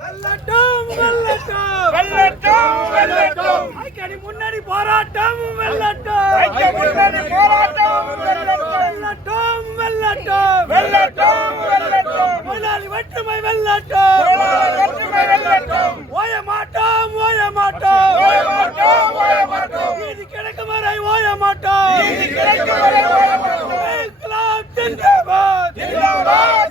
வெல்லட்டும் வெல்லட்டும் வெல்லட்டும் வெல்லட்டும் ஐக்கிய முன்னணி போராட்டம் வெல்லட்டும் ஐக்கிய முன்னணி போராட்டம் வெல்லட்டும் வெல்லட்டும் வெல்லட்டும் வெல்லட்டும் முதலாளி ஒற்றுமை வெல்லட்டும் முதலாளி ஒற்றுமை வெல்லட்டும் ஓய மாட்டோம் ஓய மாட்டோம் ஓய மாட்டோம் ஓய மாட்டோம் நீதி கிடைக்கும் வரை ஓய மாட்டோம் நீதி கிடைக்கும் வரை ஓய மாட்டோம் இன்கிலாப் ஜிந்தாபாத் ஜிந்தாபாத்